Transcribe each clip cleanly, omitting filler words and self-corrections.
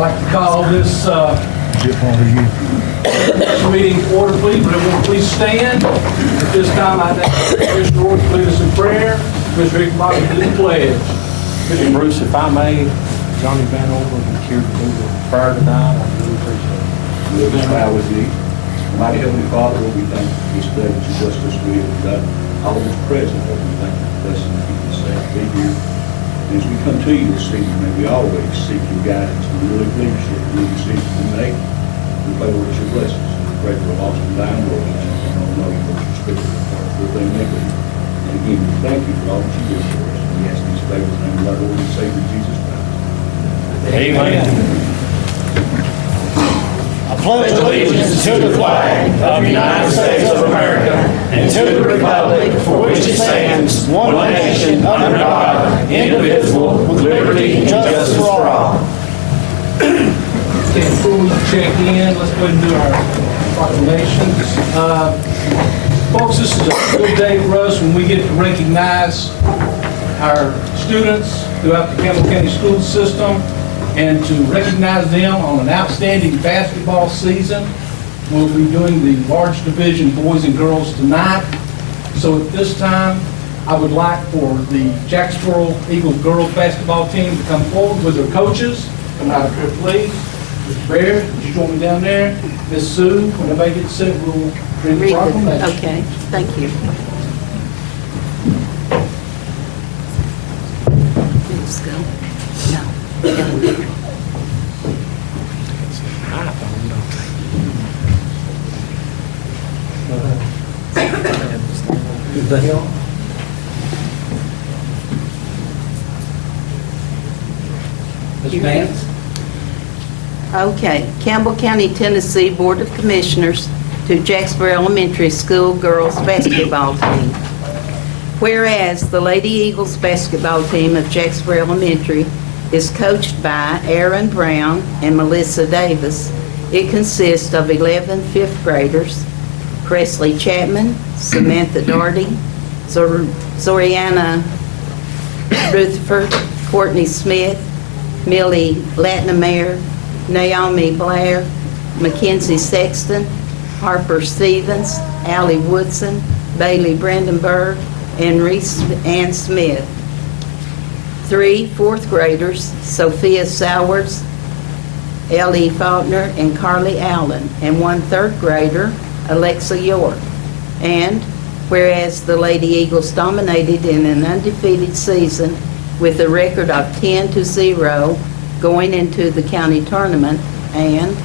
like to call this meeting to order, please. Would everyone please stand? At this time, I ask Mr. Roy to lead us in prayer. Mr. Hickenbottom to do the pledge. Mr. Bruce, if I may, Johnny Vanover is here to do the prayer tonight. I really appreciate it. We'll just bow with you. Mighty Heavenly Father, Lord, we thank you for this day that you blessed us with. God, all of us present, Lord, we thank you for blessing and keeping us safe to be here. And as we come to you this evening, may we always seek your guidance and really leadership in the decisions we make. We pray, Lord, that you bless us. We pray for a lost and dying world that you can all know you, Lord, your spirit of heart for them iniquity. And again, we thank you for all that you do for us. And we ask these favors in the name of our Lord and Savior, Jesus Christ. Amen. I pledge allegiance to the flag of the United States of America and to the republic for which it stands, one nation, under God, indivisible, with liberty and justice for all. Okay, before we check in, let's go ahead and do our proclamations. Folks, this is a good day for us when we get to recognize our students throughout the Campbell County school system and to recognize them on an outstanding basketball season. We'll be doing the large division boys and girls tonight. So at this time, I would like for the Jacksboro Eagles girls basketball team to come forward with their coaches. Come out here, please. Mr. Barrett, would you join me down there? Miss Sue, when everybody gets set, we'll read the proclamation. Okay, thank you. Let's go. No. Ms. Vance? Okay, Campbell County, Tennessee Board of Commissioners to Jacksboro Elementary School girls basketball team. Whereas the Lady Eagles basketball team of Jacksboro Elementary is coached by Aaron Brown and Melissa Davis, it consists of 11 fifth graders: Presley Chapman, Samantha Doherty, Zoriana Rutherford, Courtney Smith, Millie Latnamere, Naomi Blair, Mackenzie Sexton, Harper Stevens, Allie Woodson, Bailey Brandenburg, and Reese Ann Smith. 3 fourth graders, Sophia Sowers, Ellie Faulkner, and Carly Allen, and 1 third grader, Alexa York. And whereas the Lady Eagles dominated in an undefeated season with a record of 10-0 going into the county tournament, and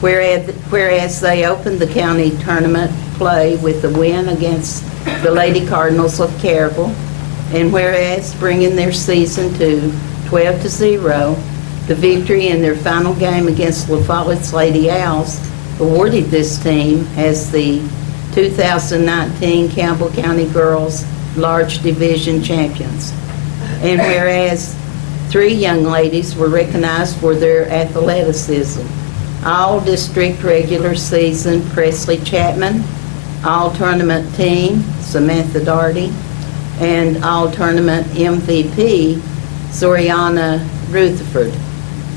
whereas they opened the county tournament play with a win against the Lady Cardinals of Caryville, and whereas bringing their season to 12-0, the victory in their final game against La Follette's Lady Owls awarded this team as the 2019 Campbell County Girls Large Division Champions. And whereas 3 young ladies were recognized for their athleticism: all district regular season Presley Chapman, all tournament team Samantha Doherty, and all tournament MVP Zoriana Rutherford.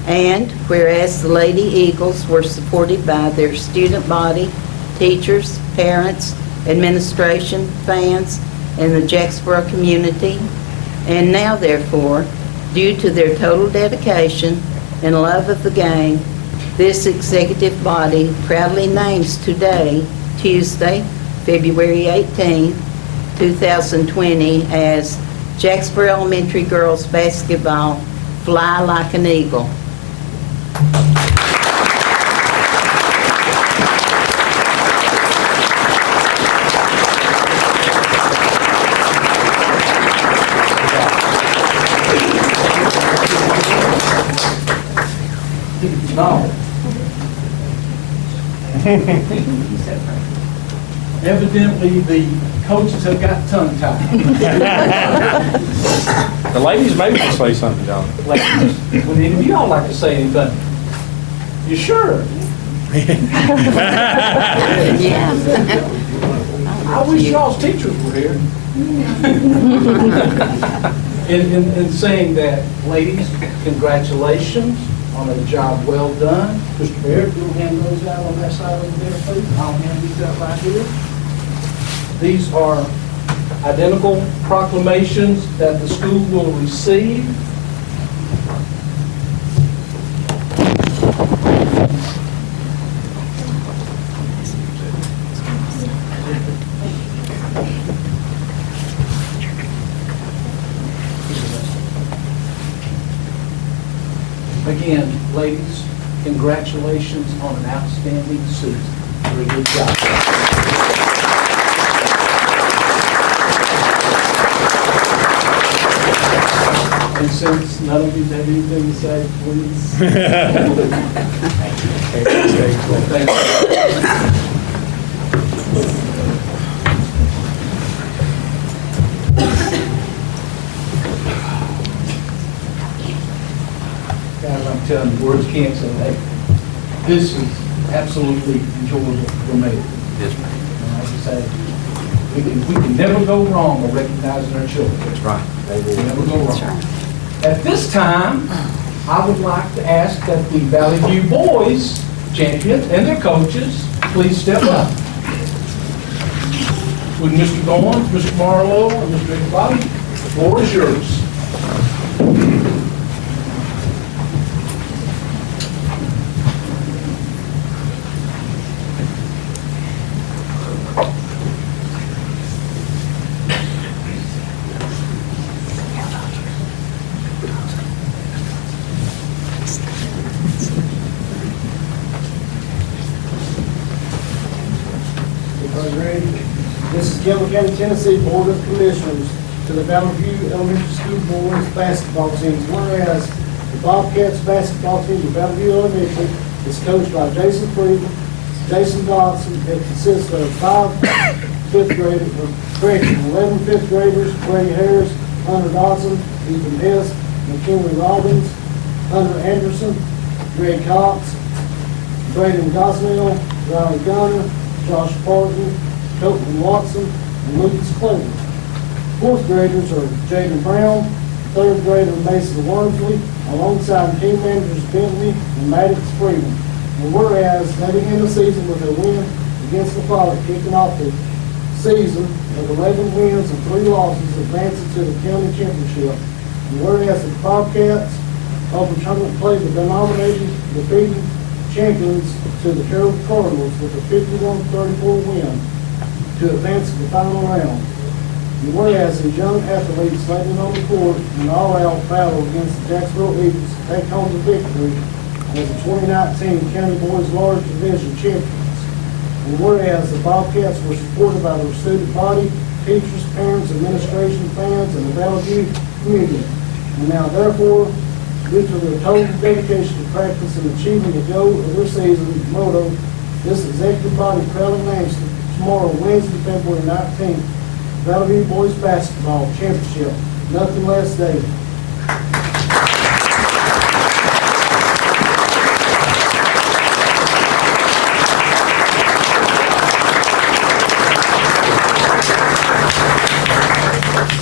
And whereas the Lady Eagles were supported by their student body, teachers, parents, administration, fans, and the Jacksboro community. And now, therefore, due to their total dedication and love of the game, this executive body proudly names today, Tuesday, February 18, 2020, as Jacksboro Elementary Girls Basketball Fly Like an Eagle. No. Evidently, the coaches have got tongue-tied. The ladies maybe can say something, John. Ladies, would any of y'all like to say anything? You sure? Yeah. I wish y'all's teachers were here. In saying that, ladies, congratulations on a job well done. Mr. Barrett, you'll hand those out on that side over there, please. I'll hand these out right here. These are identical proclamations that the school will receive. Again, ladies, congratulations on an outstanding season. Very good job. And since none of you have anything to say, please. Thank you. Guys, I'm telling you, words can't say that. This is absolutely enjoyable for me. Yes, ma'am. And like I say, we can never go wrong by recognizing our children. That's right. We can never go wrong. At this time, I would like to ask that the Valley View boys champions and their coaches please step up. With Mr. Goins, Mr. Marlowe, and Mr. Ichabod, the floor is yours. This is Campbell County, Tennessee Board of Commissioners to the Valley View Elementary School boys basketball teams. Whereas the Bobcats basketball team of Valley View Elementary is coached by Jason Freeman, Jason Dodson. It consists of 11 fifth graders, Brady Harris, Hunter Dodson, Ethan Hess, McKinley Robbins, Hunter Anderson, Greg Cox, Braden Gosnell, Riley Gunner, Josh Parton, Colton Watson, and Lucas Cleveland. Fourth graders are Jaden Brown, third grader Mason Wormsley, alongside team managers Bentley and Maddox Freeman. And whereas heading into the season with a win against the Frolic, kicking off the season with 11 wins and 3 losses, advancing to the county championship. And whereas the Bobcats open tournament play the denominated defeating champions to the Carroll Cardinals with a 51-34 win to advance to the final round. And whereas the young athletes slated on the court in an all-out battle against the Jacksonville Eagles take home the victory as the 2019 County Boys Large Division champions. And whereas the Bobcats were supported by their student body, teachers, parents, administration, fans, and the Valley View community. And now therefore, due to their total dedication to practice and achieving the goal of their season motto, this executive body proudly names tomorrow, Wednesday, February 19th, Valley View Boys Basketball Championship. Nothing less than.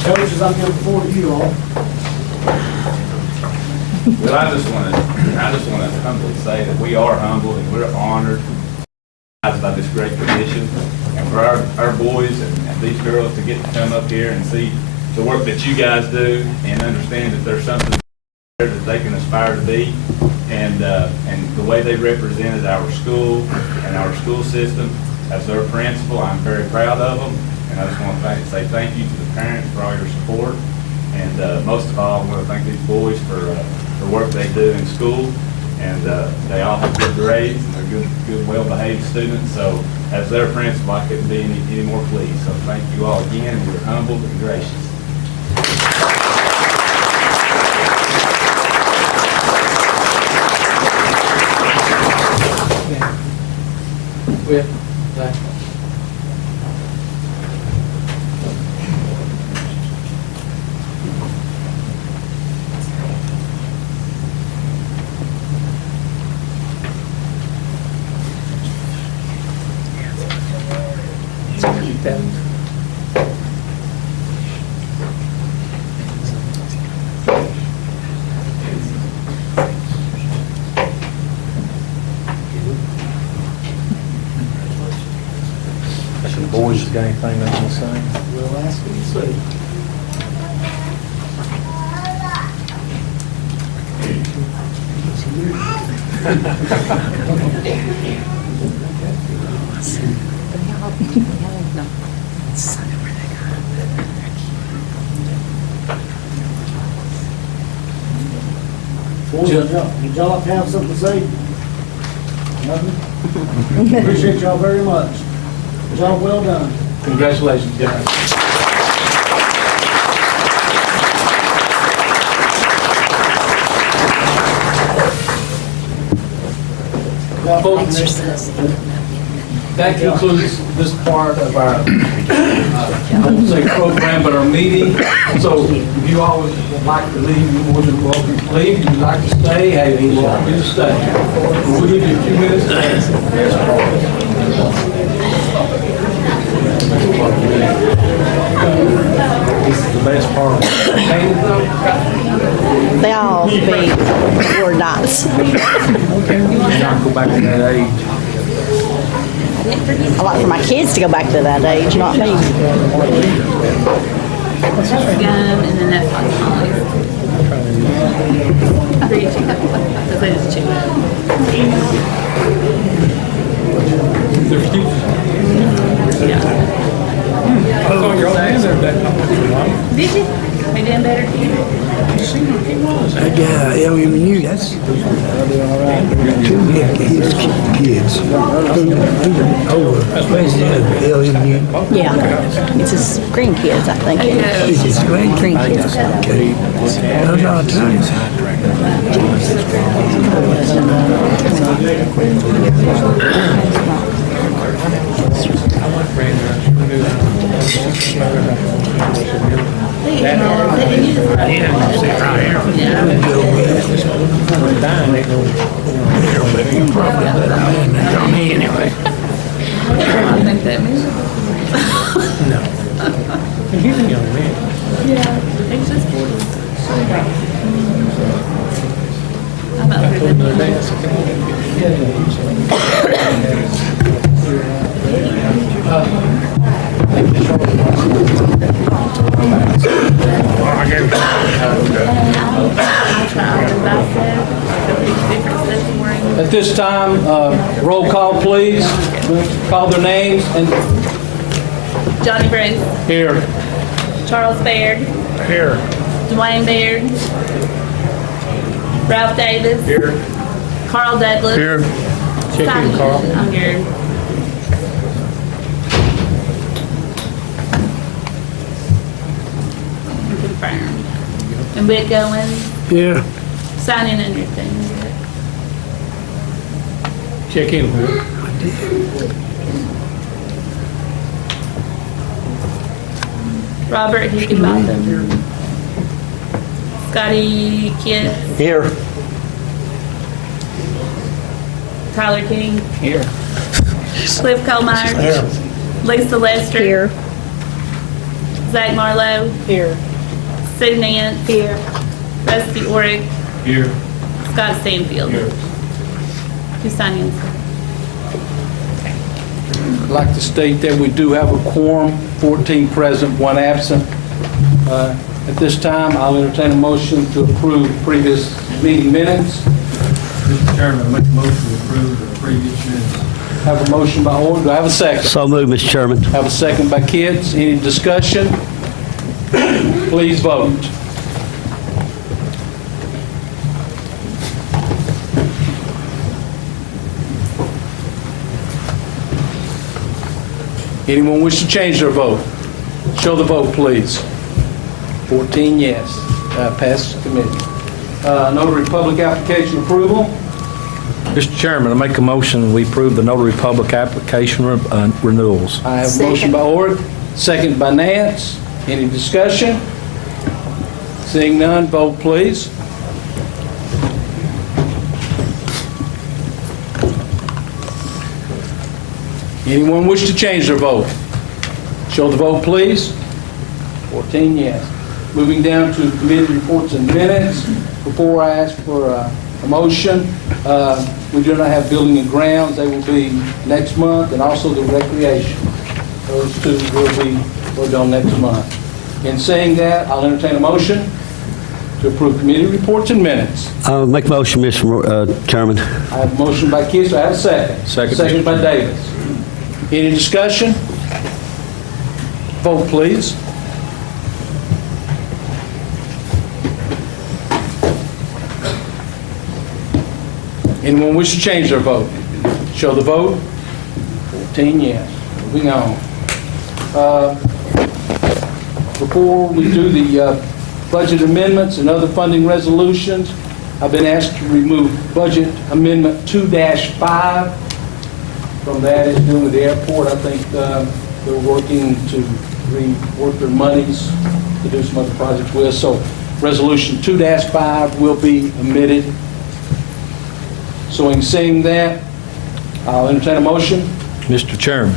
Coaches, I'm giving the floor to you all. Well, I just want to humbly say that we are humbled and we're honored by this great tradition, and for our boys and these girls to get to come up here and see the work that you guys do and understand that there's something there that they can aspire to be, and the way they represented our school and our school system as their principal, I'm very proud of them, and I just want to say thank you to the parents for all your support, and most of all, I want to thank these boys for the work they do in school. And they all have good grades, and they're good, well-behaved students. So, as their principal, I couldn't be any more pleased. So, thank you all again, and we're humbled and gracious. With that. Boys, got anything they want to say? We'll ask and see. Boys, did y'all have something to say? Nothing? Appreciate y'all very much. Job well done. Congratulations, guys. Folks, that concludes this part of our, I won't say program, but our meeting. So if you all would like to leave, you're more than welcome to leave. If you'd like to stay, hey, you're welcome to stay. We'll give you a few minutes to answer. This is the best part. They all were nice. And I'll go back to that age. I like for my kids to go back to that age, not me. Gum, and then that's like Molly's. I think it's chicken. Because they just chicken. Yeah. Oh, you're all in there Did you? They done better too. That guy, LMU, that's two of his kids. He's over president of LMU. Yeah, it's his grandkids, I think. It's his grandkids. Okay. Those are attorneys. Anyway. I think that means. He's a young man. Yeah, it's just 40. I'm not here than At this time, roll call, please. Call their names and Johnny Bruce, here. Charles Baird, Here. Dwayne Baird, Ralph Davis, Here. Carl Douglas. Here. Check in, Carl. I'm here. Confirmed. And we're going, Yeah. sign in on your thing. Check in, Will. Robert Higginbotham. Scotty Kidd, Here. Tyler King, Here. Cliff Colmeyer, Lisa Lester, Here. Zach Marlowe, Here. Sue Nance, Here. Rusty Orick, Here. Scott Stanfield. Who's signing? I'd like to state that we do have a quorum, 14 present, 1 absent. At this time, I'll entertain a motion to approve previous meeting minutes. Mr. Chairman, I make a motion to approve the previous minutes. Have a motion by Orr. Do I have a second? So moved, Mr. Chairman. Have a second by Kids. Any discussion? Please vote. Anyone wish to change their vote? Show the vote, please. 14 yes. Passes committee. Notary public application approval. Mr. Chairman, I make a motion, we approve the notary public application renewals. I have a motion by Orr, second by Nance. Any discussion? Seeing none, vote please. Anyone wish to change their vote? Show the vote, please. 14 yes. Moving down to committee reports and minutes. Before I ask for a motion, we do not have building and grounds. They will be next month, and also the recreation. Those two will be voted on next month. In saying that, I'll entertain a motion to approve committee reports and minutes. I'll make a motion, Mr. Chairman. I have a motion by Keith, do I have a second? Second. Second by Davis. Any discussion? Vote, please. Anyone wish to change their vote? Show the vote. 14 yes. Moving on. Before we do the budget amendments and other funding resolutions, I've been asked to remove Budget Amendment 2-5. From that is doing with the airport. I think they're working to rework their monies to do some other projects with. So Resolution 2-5 will be omitted. So in saying that, I'll entertain a motion. Mr. Chairman,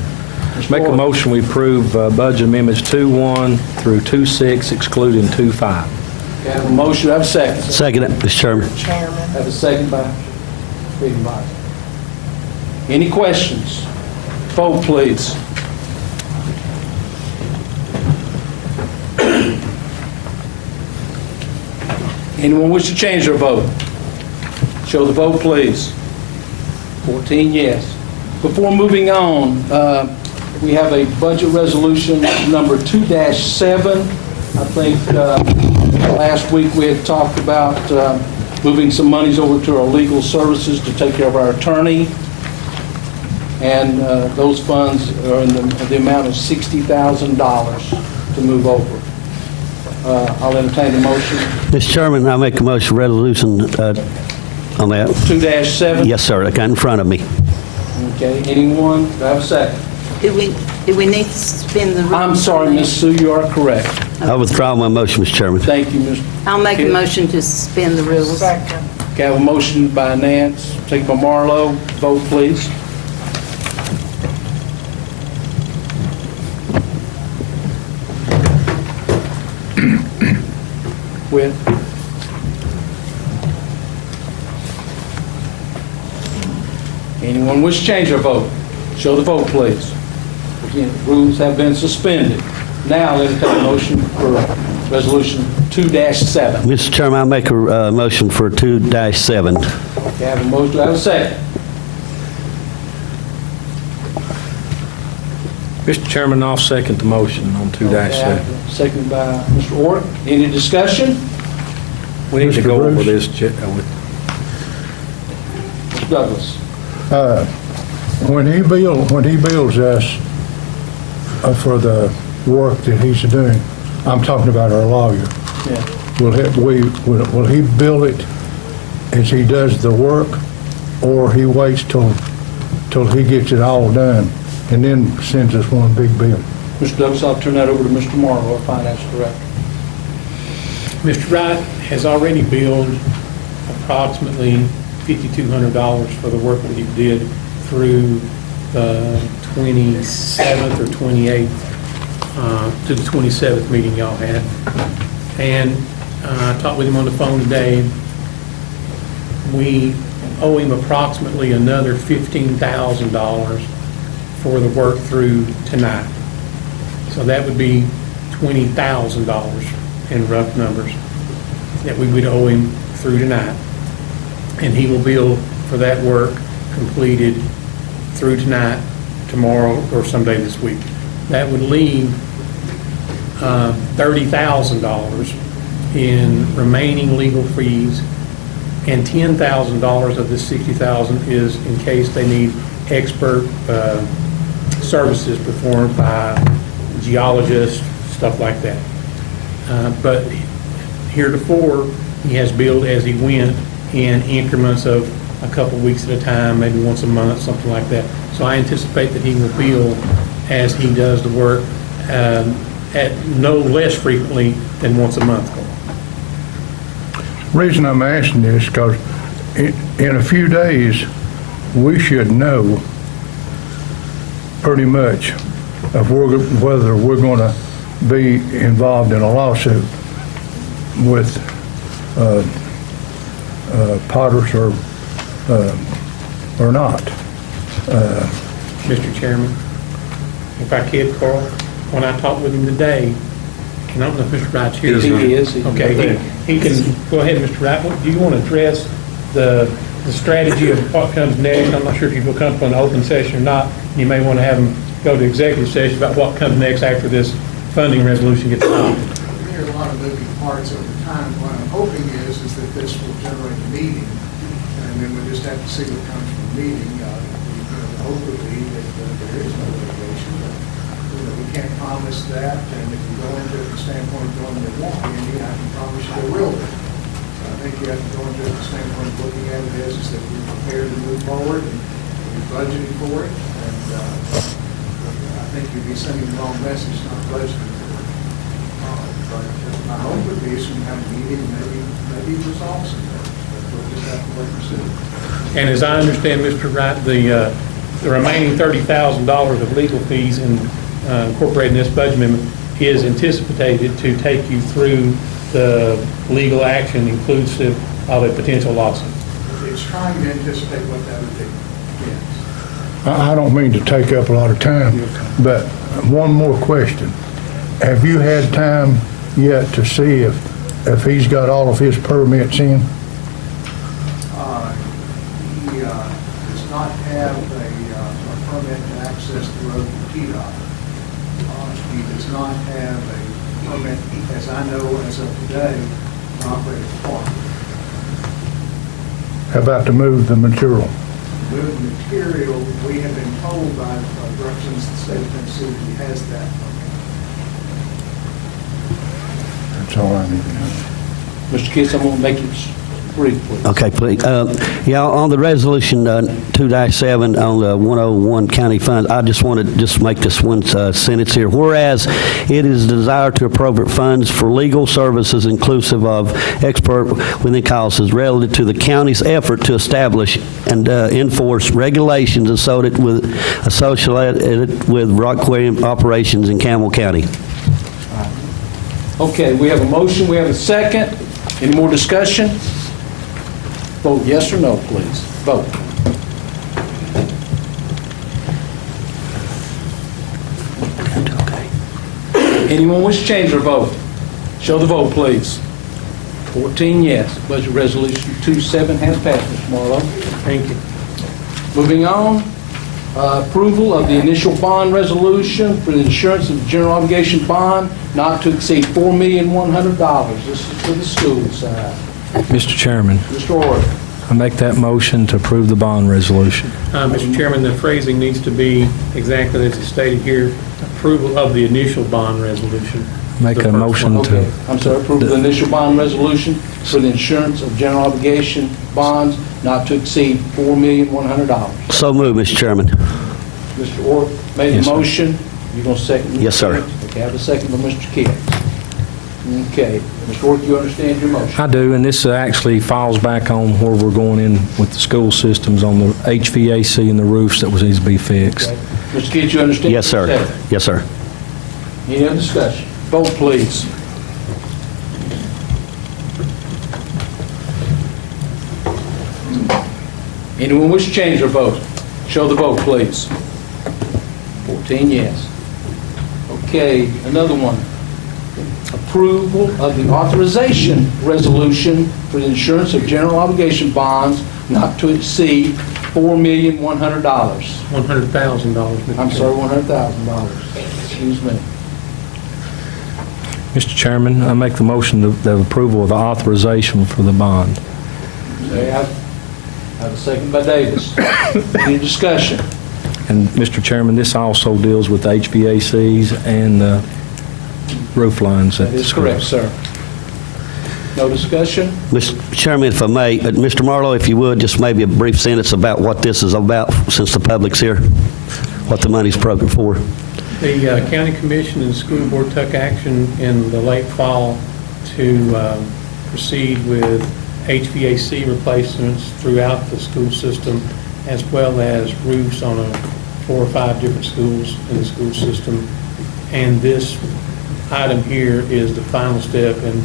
Mr. make a Ward. motion we approve budget amendments 2-1 through 2-6, excluding 2-5. I have a motion, I have a second. Second it, Mr. Chairman. I have a second by Freedom Body. Any questions? Vote, please. Anyone wish to change their vote? Show the vote, please. 14 yes. Before moving on, we have a budget resolution number 2-7. I think last week we had talked about moving some monies over to our legal services to take care of our attorney. And those funds are in the amount of $60,000 to move over. I'll entertain the motion. Mr. Chairman, I make a motion resolution on that. 2-7? Yes, sir. I got it in front of me. Okay, anyone? Do I have a second? Do we need to suspend the rules? I'm sorry, Ms. Sue, you are correct. I withdraw my motion, Mr. Chairman. Thank you, Ms. I'll make a motion to suspend the rules. Okay, I have a motion by Nance, second by Marlowe. Vote, please. With. Anyone wish to change their vote? Show the vote, please. Again, rules have been suspended. Now, let us take a motion for Resolution 2-7. Mr. Chairman, I make a motion for 2-7. Okay, I have a motion, do I have a second? Mr. Chairman, I'll second the motion on 2-7. Second by Mr. Orr. Any discussion? We need to Mr. go over Bruce? this with Mr. Douglas. When he bills us for the work that he's doing, I'm talking about our lawyer. Yeah. Will he bill it as he does the work, or he waits till he gets it all done and then sends us one big bill? Mr. Douglas, I'll turn that over to Mr. Marlowe, our finance director. Mr. Wright has already billed approximately $5,200 for the work that he did through the 27th or 28th, to the 27th meeting y'all had. And I talked with him on the phone today. We owe him approximately another $15,000 for the work through tonight. So that would be $20,000 in rough numbers that we would owe him through tonight. And he will bill for that work completed through tonight, tomorrow, or someday this week. That would leave $30,000 in remaining legal fees, and $10,000 of this $60,000 is in case they need expert services performed by geologists, stuff like that. But heretofore, he has billed as he went in increments of a couple weeks at a time, maybe once a month, something like that. So I anticipate that he will bill as he does the work at no less frequently than once a month. Reason I'm asking this because in a few days we should know pretty much of whether we're going to be involved in a lawsuit with Potters or not. Mr. Chairman, If I kid, Carl, when I talked with him today, and I don't know if Mr. Wright's here. He is. He's Okay, there. he can, go ahead, Mr. Wright. Do you want to address the strategy of what comes next? I'm not sure if you feel comfortable in open session or not. You may want to have him go to executive session about what comes next after this funding resolution gets adopted. There's a lot of moving parts over time. What I'm hoping is that this will generate a meeting, and then we just have to see what comes from the meeting. The hope would be that there is no litigation, but we can't promise that, and if you go into it from the standpoint of going to want any, I can promise you there will be. So I think you have to go into it from the standpoint of looking at it as is that we're prepared to move forward, and we're budgeting for it, and I think you'd be sending the wrong message, not budgeting for it. But my hope would be is we have a meeting, maybe resolve some things, but we'll just have to wait and see. And as I understand, Mr. Wright, the remaining $30,000 of legal fees incorporated in this budget amendment is anticipated to take you through the legal action inclusive of a potential lawsuit. It's trying to anticipate what that would be, yes. I don't mean to take up a lot of time, but one more question. Have you had time yet to see if he's got all of his permits in? He does not have a permit to access the road from TDOT. He does not have a permit, as I know as of today, to operate a farm. How about to move the material? Moving material, we have been told by representatives of the state of Tennessee that he has that permit. That's all I need to know. Mr. Kitts, I'm going to make it brief, please. Okay, please. Yeah, on the resolution 2-7 on the 101 county funds, I just want to just make this one sentence here. Whereas it is desired to appropriate funds for legal services inclusive of expert within causes relative to the county's effort to establish and enforce regulations associated with rock quarry operations in Campbell County. Okay, we have a motion, we have a second. Any more discussion? Vote yes or no, please. Vote. Anyone wish to change their vote? Show the vote, please. 14 yes. Budget Resolution 27 has passed, Mr. Marlowe. Thank you. Moving on, approval of the initial bond resolution for the insurance of general obligation bond not to exceed $4,100,000. This is for the school side. Mr. Chairman, Mr. Orr. I make that motion to approve the bond resolution. Mr. Chairman, the phrasing needs to be exactly as it's stated here, approval of the initial bond resolution. Make The a first motion one. to, Okay, I'm sorry, approve the initial bond resolution for the insurance of general obligation bonds not to exceed $4,100,000. So moved, Mr. Chairman. Mr. Orr made the Yes, sir. motion. You going to second? Mr. Yes, sir. Okay, I have a second by Mr. Kitts. Okay, Mr. Orr, you understand your motion? I do, and this actually falls back on where we're going in with the school systems on the HVAC and the roofs that needs to be fixed. Okay. Mr. Kitts, you understand? Yes, sir. Second. Yes, sir. Any other discussion? Vote, please. Anyone wish to change their vote? Show the vote, please. 14 yes. Okay, another one. Approval of the authorization resolution for the insurance of general obligation bonds not to exceed $4,100,000. $100,000, Mr. I'm sorry, Chairman. $100,000. Excuse me. Mr. Chairman, I make the motion to the approval of the authorization for the bond. Okay, I have a second by Davis. Any discussion? And, Mr. Chairman, this also deals with the HVACs and the roof lines at That the is school. correct, sir. No discussion? Mr. Chairman, if I may, Mr. Marlowe, if you would, just maybe a brief sentence about what this is about, since the public's here, what the money's appropriate for. The county commission and school board took action in the late fall to proceed with HVAC replacements throughout the school system, as well as roofs on 4 or 5 different schools in the school system. And this item here is the final step in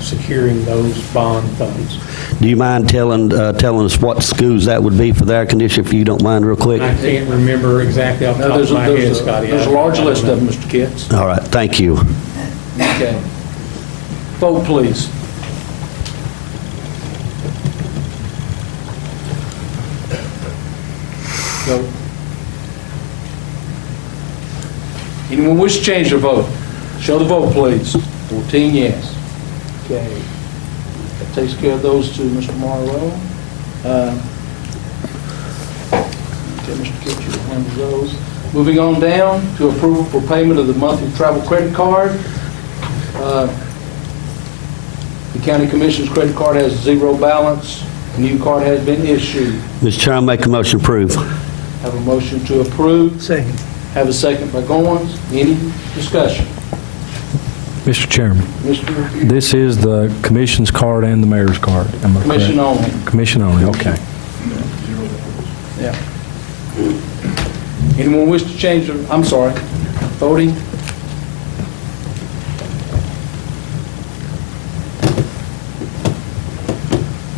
securing those bond funds. Do you mind telling us what schools that would be for the air conditioner, if you don't mind, real quick? I can't remember exactly off the top of my head, Scotty. There's a large list of them, Mr. Kitts. All right, thank you. Okay. Vote, please. Vote. Anyone wish to change their vote? Show the vote, please. 14 yes. Okay. That takes care of those two, Mr. Morrow. Okay, Mr. Kitts, you'll handle those. Moving on down to approval for payment of the monthly travel credit card. The county commission's credit card has 0 balance. A new card has been issued. Mr. Chair, I make a motion to approve. Have a motion to approve. Second. Have a second by Goins. Any discussion? Mr. Chairman, Mr. this is the commission's card and the mayor's card. Am I correct? Commission only. Commission only, okay. Yeah. Anyone wish to change their, I'm sorry, voting?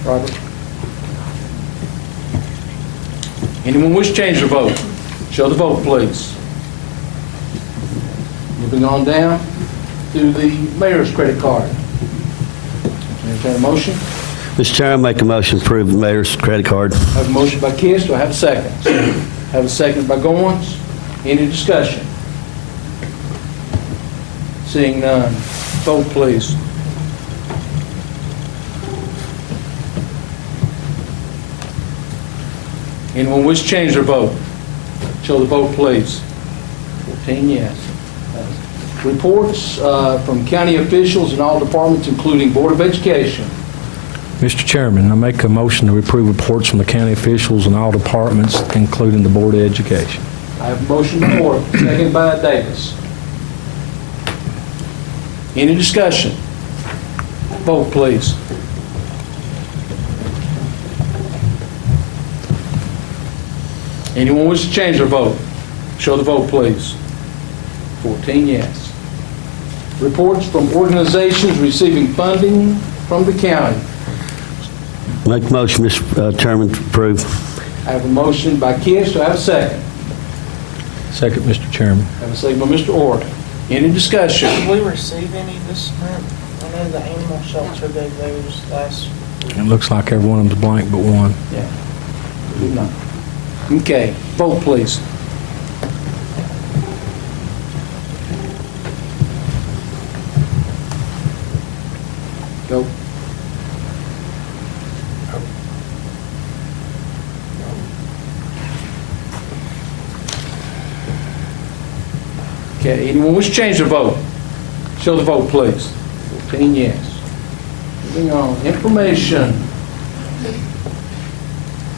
Robert? Anyone wish to change their vote? Show the vote, please. Moving on down to the mayor's credit card. Entertain a motion? Mr. Chair, I make a motion to approve the mayor's credit card. I have a motion by Kiss. Do I have a second? Have a second by Goins. Any discussion? Seeing none. Vote, please. Anyone wish to change their vote? Show the vote, please. 14 yes. Reports from county officials in all departments, including Board of Education. Mr. Chairman, I make a motion to approve reports from the county officials in all departments, including the Board of Education. I have a motion before, second by Davis. Any discussion? Vote, please. Anyone wish to change their vote? Show the vote, please. 14 yes. Reports from organizations receiving funding from the county. Make a motion, Mr. Chairman, to approve. I have a motion by Kiss. Do I have a second? Second, Mr. Chairman. I have a second by Mr. Orr. Any discussion? Did we receive any this month? I know the animal shelter gave those last. It looks like every one of them's blank but one. Yeah. No. Okay, vote please. Go. Okay, anyone wish to change their vote? Show the vote, please. 14 yes. Moving on, information.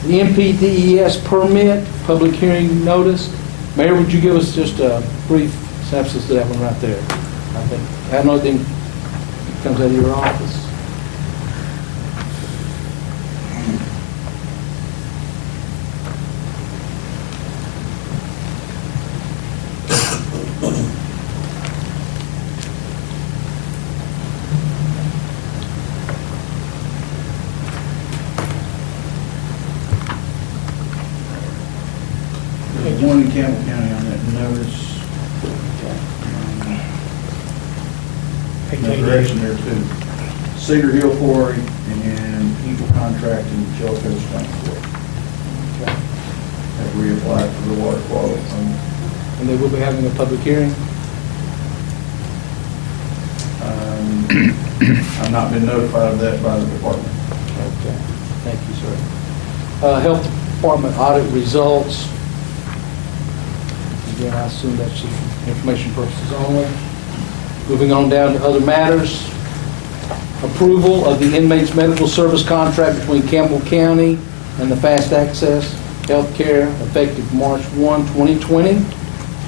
The MPDES permit, public hearing notice. Mayor, would you give us just a brief synopsis to that one right there? I think, I know it comes out of your office. There's one in Campbell County on that notice. No direction there too. Cedar Hill Quarry and Eagle Contracting, Jellicoe Stone. Have reapplied for the water quality fund. And they will be having a public hearing. I've not been notified of that by the department. Okay, thank you, sir. Health Department audit results. Again, I assume that's for information purposes only. Moving on down to other matters. Approval of the inmates medical service contract between Campbell County and the Fast Access Healthcare effective March 1, 2020.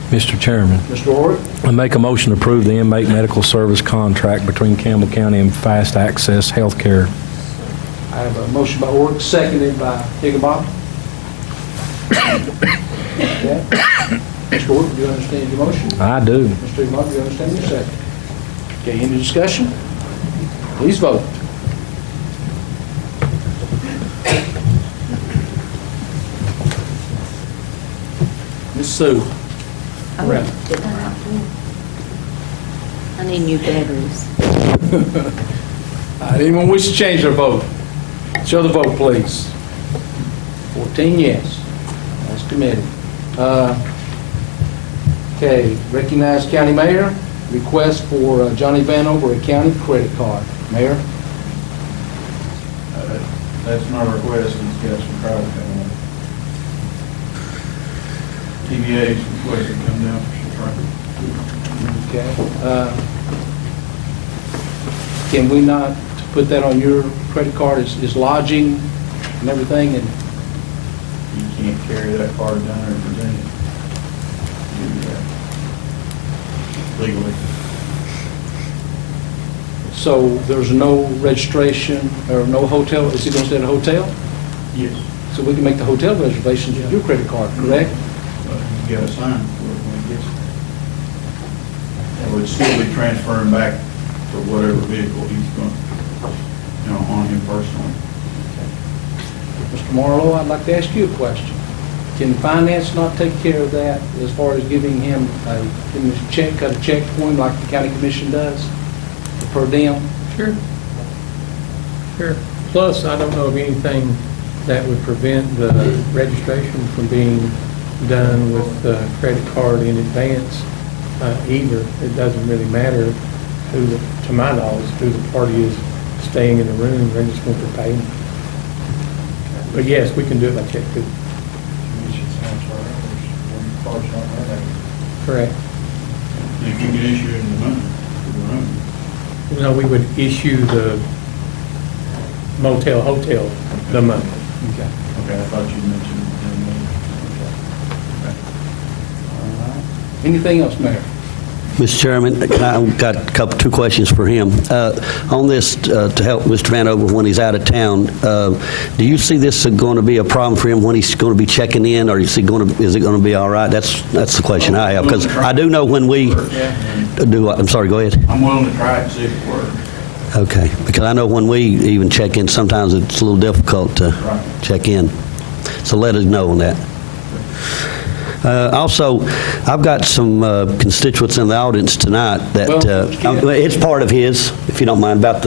Mr. Chairman, Mr. Orr, I make a motion to approve the inmate medical service contract between Campbell County and Fast Access Healthcare. I have a motion by Orr, seconded by Higginbotham. Okay. Mr. Orr, do you understand your motion? I do. Mr. Higginbotham, do you understand your second? Okay, any discussion? Please vote. Ms. Sue? Right. I need new batteries. Anyone wish to change their vote? Show the vote, please. 14 yes. That's committee. Okay, recognize county mayor. Request for Johnny Vanover a county credit card. Mayor? That's my request, he's got some private TVA's requested to come down for some traffic. Okay. Can we not put that on your credit card as lodging and everything? And You can't carry that card down there and present it. Legally. so there's no registration or no hotel? Is he going to stay at a hotel? Yes. So we can make the hotel reservations with your credit card, correct? But you got to sign for it when he gets it. It would still be transferring back to whatever vehicle he's going, on him personally. Mr. Marlowe, I'd like to ask you a question. Can finance not take care of that as far as giving him a check, cut a check for him like the county commission does, per diem? Sure. Sure. Plus, I don't know of anything that would prevent the registration from being done with the credit card in advance either. It doesn't really matter who, to my knowledge, who the party is staying in the room. They're just going to pay them. But yes, we can do it by check too. Correct. If you can issue it in the money, for the room. No, we would issue the motel, hotel, the money. Okay. Okay, I thought you mentioned. All right. Anything else, Mayor? Mr. Chairman, I've got two questions for him. On this, to help Mr. Vanover when he's out of town, do you see this going to be a problem for him when he's going to be checking in, or is it going to be all right? That's the question I have, because I do know when we do. I'm sorry, go ahead. I'm willing to try it and see if it works. Okay, because I know when we even check in, sometimes it's a little difficult to check in. So let us know on that. Also, I've got some constituents in the audience tonight that, it's part of his, if you don't mind, about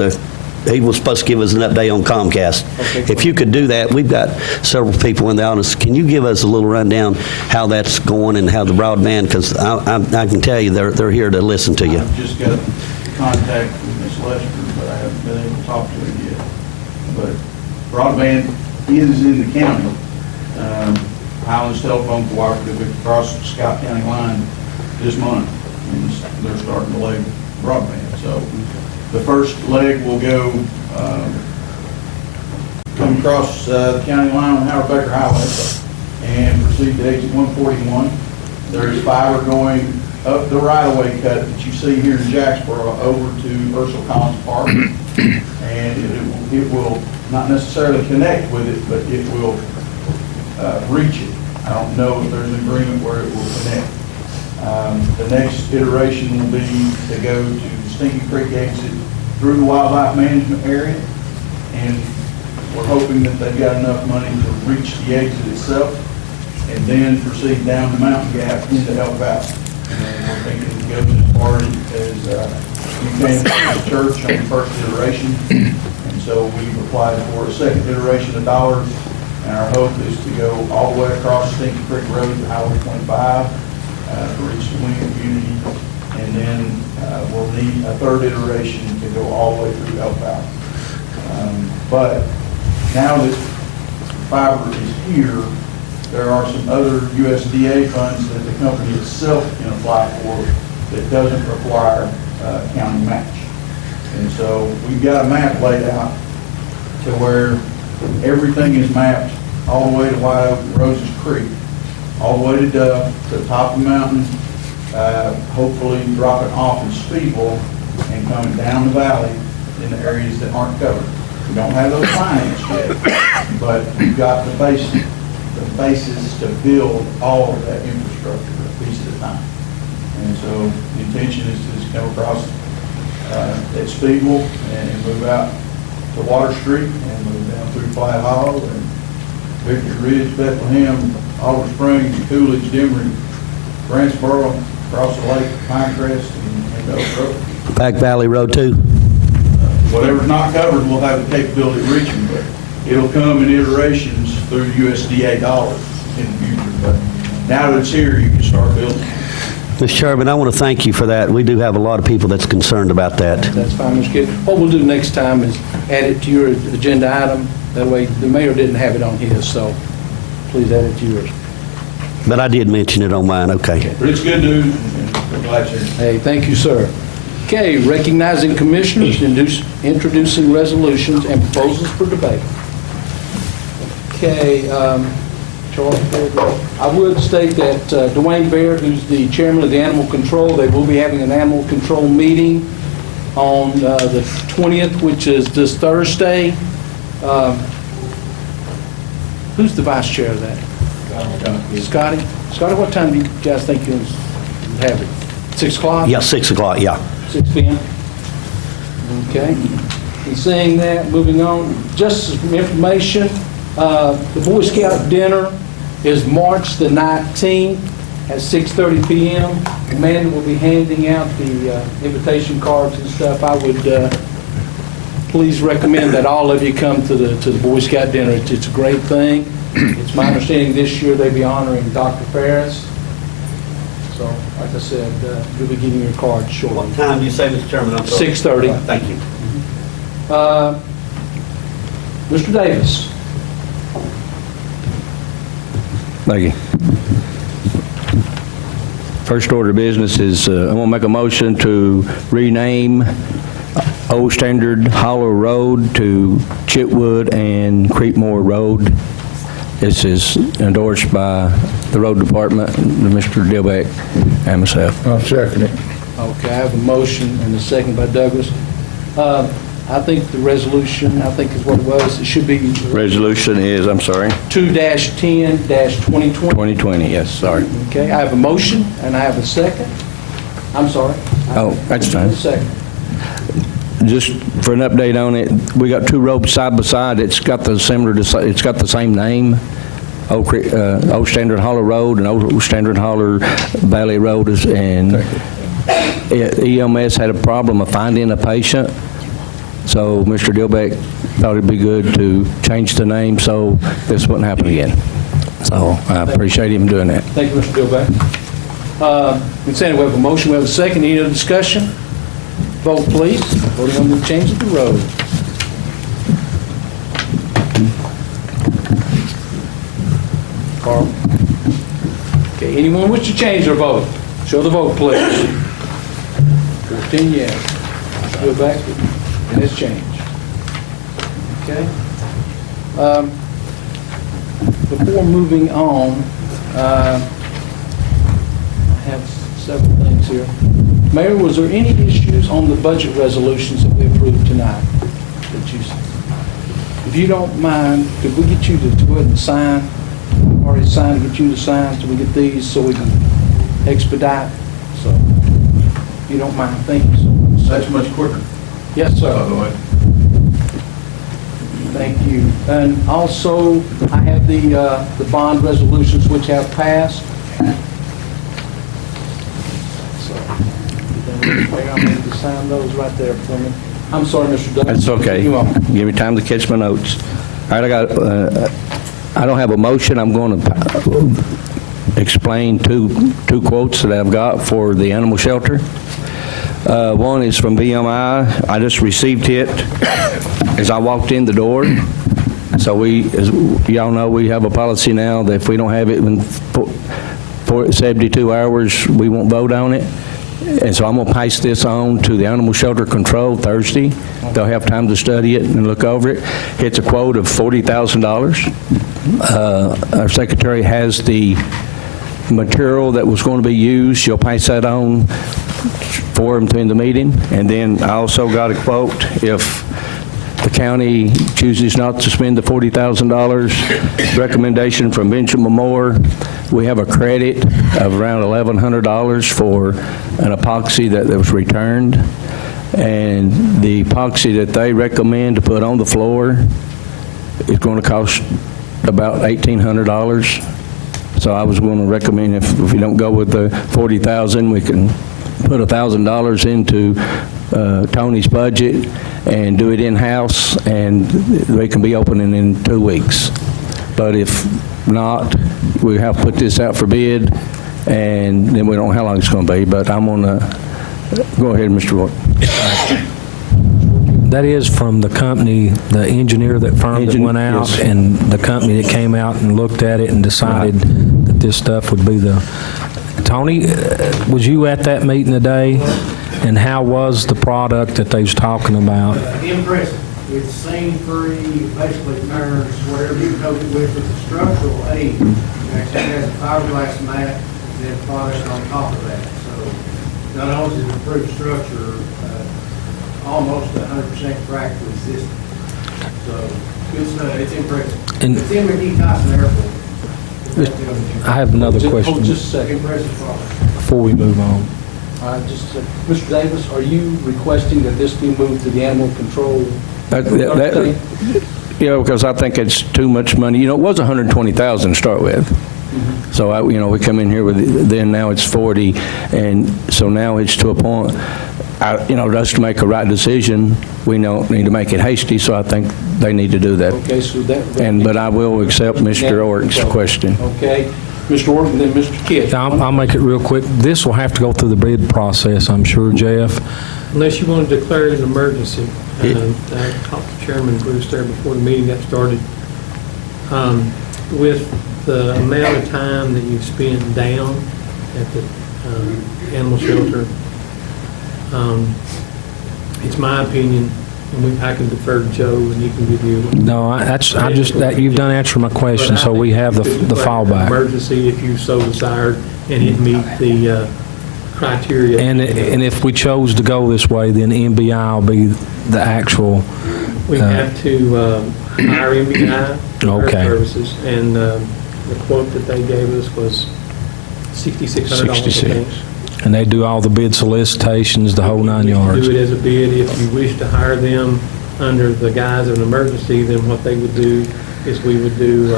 he was supposed to give us an update on Comcast. Okay. If you could do that, we've got several people in the audience. Can you give us a little rundown how that's going and how the broadband, because I can tell you they're here to listen to you. I've just got contact with Ms. Lester, but I haven't been able to talk to her yet. But broadband is in the county. Highlands Telephone Cooperative across the Scott County line this month, and they're starting to lay broadband. So the first leg will go, come across the county line on Howard Baker Highway and proceed to exit 141. There's fiber going up the right-of-way cut that you see here in Jacksboro over to Ursula Collins Park, and it will not necessarily connect with it, but it will reach it. I don't know if there's an agreement where it will connect. The next iteration will be to go to Stinky Creek exit through the wildlife management area, and we're hoping that they've got enough money to reach the exit itself, and then proceed down the mountain gap into Elk Valley. And we're thinking to go as far as you can to the church on the first iteration, and so we've applied for a second iteration of dollars. And our hope is to go all the way across Stinky Creek Road to Highway 25 to reach the Wing community. And then we'll need a third iteration to go all the way through Elk Valley. But now that fiber is here, there are some other USDA funds that the company itself can apply for that doesn't require county match. And so we've got a map laid out to where everything is mapped all the way to White Oak and Roses Creek, all the way to Duff, to the top of the mountain, hopefully dropping off in Speedwell and coming down the valley in the areas that aren't covered. We don't have those financed yet, but we've got the basis to build all of that infrastructure a piece at a time. And so the intention is to just come across at Speedwell and move out to Water Street and move down through Flat Hollow and Victory Ridge, Bethlehem, Oliver Springs, Coolidge, Demery, Grantsboro, across the lake, Pinecrest, and Oak Road. Back Valley Road too? Whatever's not covered, we'll have the capability of reaching, but it'll come in iterations through USDA dollars in the future. But now that it's here, you can start building. Mr. Chairman, I want to thank you for that. We do have a lot of people that's concerned about that. That's fine, Mr. Kidd. What we'll do next time is add it to your agenda item. That way, the mayor didn't have it on his, so please add it to yours. But I did mention it on mine, okay. But it's good news, and we're glad you're here. Hey, thank you, sir. Okay, recognizing commissioners, introducing resolutions and proposals for debate. Okay, Charles, I would state that Dwayne Baird, who's the chairman of the Animal Control, they will be having an Animal Control meeting on the 20th, which is this Thursday. Who's the vice chair of that? Scotty? Scotty, what time do you guys think you'll have it? 6 o'clock? Yeah, 6 o'clock, yeah. 6 p.m.? Okay. And seeing that, moving on, just some information, the Boy Scout dinner is March the 19th at 6:30 p.m. Amanda will be handing out the invitation cards and stuff. I would please recommend that all of you come to the Boy Scout dinner. It's a great thing. It's my understanding this year they'll be honoring Dr. Ferris. So, like I said, you'll be getting your cards shortly. What time do you say, Mr. Chairman? I'm sorry. 6:30. Thank you. Mr. Davis. Thank you. First order of business is I want to make a motion to rename Old Standard Hollow Road to Chitwood and Creekmore Road. This is endorsed by the road department, Mr. Dilbeck, and myself. I'll second it. Okay, I have a motion and a second by Douglas. I think the resolution, I think is what it was, it should be Resolution is, I'm sorry, 2-10-2020. 2020, yes, sorry. Okay, I have a motion and I have a second. I'm sorry. Oh, that's fine. A second. Just for an update on it, we got two roads side by side. It's got the same name, Old Standard Hollow Road and Old Standard Hollow Valley Road, and EMS had a problem of finding a patient. So Mr. Dilbeck thought it'd be good to change the name so this wouldn't happen again. So I appreciate him doing that. Thank you, Mr. Dilbeck. We we have a motion, we have a second. Any other discussion? Vote, please. Voting on the change of the road. Carl? Okay, anyone wish to change their vote? Show the vote, please. 14 yes. Mr. Dilbeck, and it's changed. Okay. Before moving on, I have several things here. Mayor, was there any issues on the budget resolutions that we approved tonight? If you don't mind, could we get you to go ahead and sign? We've already signed, get you to sign so we get these so we can expedite. So, if you don't mind, thank you so much. That's much quicker. Yes, sir. By the way. Thank you. And also, I have the bond resolutions which have passed. Mayor, I'll need to sign those right there for me. I'm sorry, Mr. Douglas. That's okay. Give me time to catch my notes. All right, I don't have a motion. I'm going to explain two quotes that I've got for the animal shelter. One is from VMI. I just received it as I walked in the door. So as y'all know, we have a policy now that if we don't have it in 72 hours, we won't vote on it. And so I'm going to pass this on to the Animal Shelter Control Thursday. They'll have time to study it and look over it. It's a quote of $40,000. Our secretary has the material that was going to be used. She'll pass that on for him in the meeting. And then I also got a quote if the county chooses not to spend the $40,000 recommendation from Benjamin Moore. We have a credit of around $1,100 for an epoxy that was returned. and the epoxy that they recommend to put on the floor is going to cost about $1,800. So I was going to recommend if we don't go with the $40,000, we can put $1,000 into Tony's budget and do it in-house, and they can be opening in 2 weeks. But if not, we have put this out for bid, and then we don't know how long it's going to be, but I'm going to, go ahead, Mr. Roy. That is from the company, the engineer, that firm that went out, Yes. and the company that came out and looked at it and decided that this stuff would be the... Tony, was you at that meeting today? And how was the product that they was talking about? Impressive. It's seam-free, basically turns whatever you coat it with. It's a structural aid. It actually has a fiberglass mat and then product on top of that. So not only does it improve structure, almost 100% crack resistant. So good stuff. It's impressive. And- It's in McGee Tyson Airport. I have another question Hold just a second. Impressive product. before we move on. Just a second. Mr. Davis, are you requesting that this be moved to the animal control? Yeah, because I think it's too much money. You know, it was $120,000 to start with. So, we come in here with, then now it's 40, and so now it's to a point, just to make a right decision, we don't need to make it hasty, so I think they need to do that. Okay, so that... But I will accept Mr. Orton's question. Okay. Mr. Orton, then Mr. Kidd. I'll make it real quick. This will have to go through the bid process, I'm sure, Jeff. Unless you want to declare it an emergency. I talked to Chairman Bruce there before the meeting got started. With the amount of time that you've spent down at the animal shelter, it's my opinion, and I can defer to Joe, and he can give you... No, you've done answer my question, so we have the fallback. Emergency if you so desired, and it meet the criteria. And if we chose to go this way, then MBI will be the actual... We have to hire MBI for our Okay. services, and the quote that they gave us was $6,600, I think. And they do all the bid solicitations, the whole 9 yards. Do it as a bid. If you wish to hire them under the guise of an emergency, then what they would do is we would do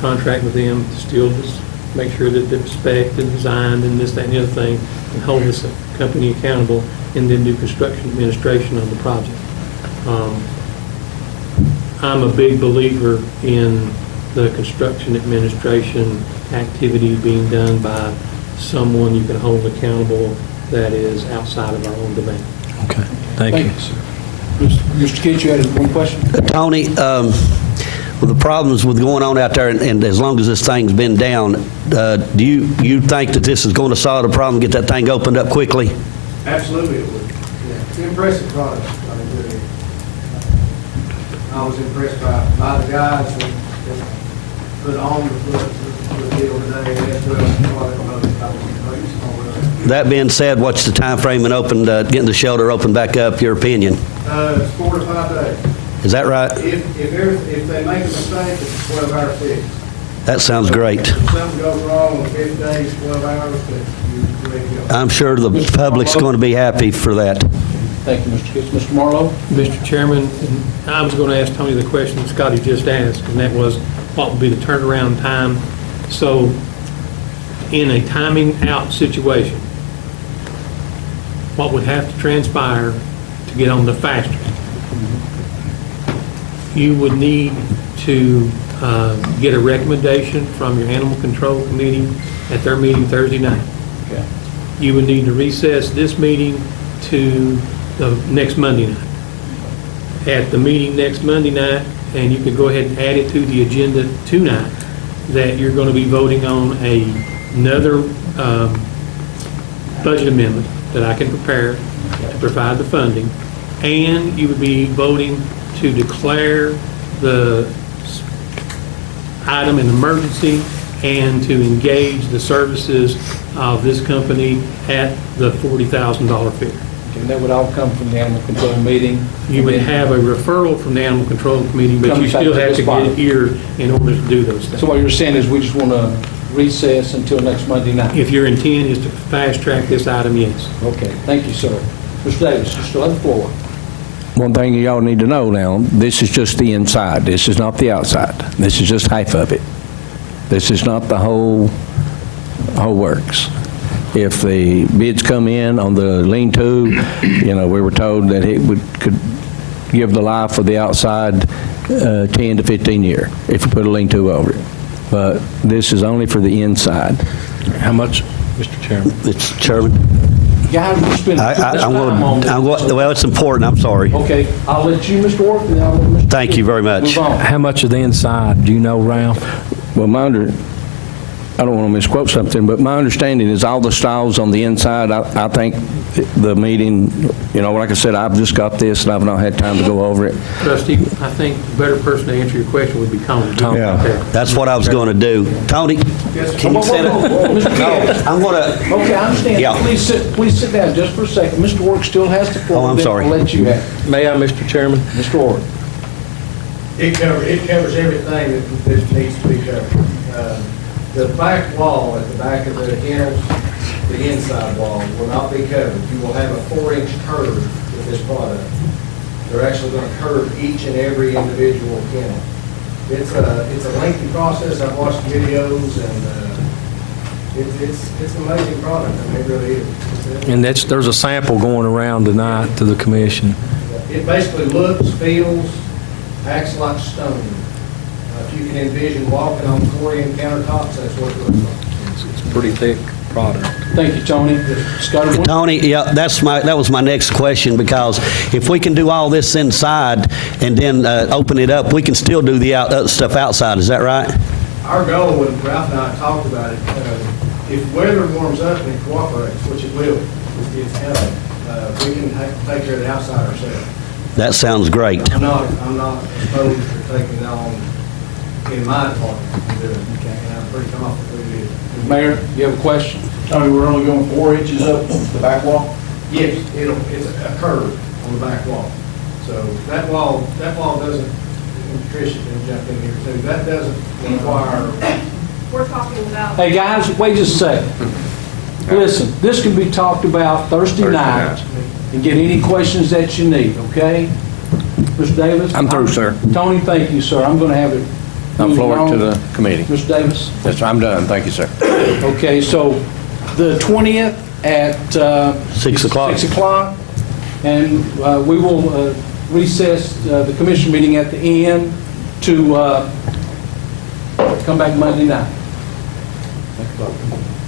contract with them to still just make sure that they're spec'd and designed and this, that, and the other thing, and hold this company accountable, and then do construction administration of the project. I'm a big believer in the construction administration activity being done by someone you can hold accountable that is outside of our own domain. Okay, thank you. sir. Mr. Kidd, you had one question? Tony, with the problems with going on out there, and as long as this thing's been down, do you think that this is going to solve the problem, get that thing opened up quickly? Absolutely it would. Yeah, it's an impressive product. I mean, really. I was impressed by the guys that put on the deal today. That's what I was That being said, what's the time frame in getting the shelter opened back up, your opinion? It's 4 to 5 days. Is that right? If they make a mistake, it's a 12-hour fix. That sounds great. If something goes wrong on 5 days, 12 hours, but you're ready to go. I'm sure the public's going to be happy for that. Thank you, Mr. Kidd. Mr. Marlowe? Mr. Chairman, I was going to ask Tony the question that Scotty just asked, and that was, what would be the turnaround time? So, in a timing out situation, what would have to transpire to get on the faster? You would need to get a recommendation from your animal control committee at their meeting Thursday night. Okay. You would need to recess this meeting to the next Monday night. At the meeting next Monday night, and you could go ahead and add it to the agenda tonight, that you're going to be voting on another budget amendment that I can prepare to provide the funding, and you would be voting to declare the item an emergency and to engage the services of this company at the $40,000 figure. And that would all come from the animal control meeting? You would have a referral from the Animal Control Committee, but you still have to get it here in order to do those things. So what you're saying is we just want to recess until next Monday night? If your intent is to fast track this item, yes. Okay, thank you, sir. Mr. Davis, you still have the floor. One thing y'all need to know now, this is just the inside. This is not the outside. This is just half of it. This is not the whole works. If the bids come in on the lean-to, we were told that it could give the life of the outside 10 to 15 years if we put a lean-to over it. But this is only for the inside. How much, Mr. Chairman? Mr. Chairman, Guys, we're spending too much time on this. well, it's important, I'm sorry. Okay, I'll let you, Mr. Ork, and then I'll let Mr. Thank you very much. Move on. How much of the inside, do you know, Ralph? Well, I don't want to misquote something, but my understanding is all the stalls on the inside, I think the meeting, like I said, I've just got this and I've not had time to go over it. Trustee, I think the better person to answer your question would be Tony. Yeah. That's what I was going to do. Tony, can you set it? Mr. Gates. I'm going to, Okay, I understand. Yeah. Please sit down just for a second. Mr. Ork still has the floor. Oh, I'm then sorry. I'll let you have it. May I, Mr. Chairman? Mr. Ork. It covers everything that needs to be covered. The back wall at the back of the kennels, the inside wall, will not be covered. You will have a 4-inch curve with this product. They're actually going to curve each and every individual kennel. It's a lengthy process. I've watched videos, and it's an amazing product. I mean, it really is. And there's a sample going around tonight to the commission. It basically looks, feels, acts like stone. If you can envision walking on Corian countertops, that's what it looks like. It's a pretty thick product. Thank you, Tony. Scotty? Tony, yeah, that was my next question, because if we can do all this inside and then open it up, we can still do the stuff outside, is that right? Our goal, when Ralph and I talked about it, if weather warms up and it cooperates, which it will, it's hell, we can take care of the outside ourselves. That sounds great. I'm not opposed to taking it on in my department to do it, and I'm pretty confident we do. Mayor, you have a question? Tony, we're only going 4 inches up the back wall? Yes, it's a curve on the back wall. So that wall doesn't, Tricia can jump in here too, that doesn't require. We're talking about. Hey, guys, wait just a second. Listen, this can be talked about Thursday night and get any questions that you need, okay? Mr. Davis? I'm through, sir. Tony, thank you, sir. I'm going to have it. I'm moved forward to on. the committee. Mr. Davis? Yes, sir, I'm done. Thank you, sir. Okay, so the 20th at 6 o'clock. 6 o'clock, and we will recess the commission meeting at the end to come back Monday night.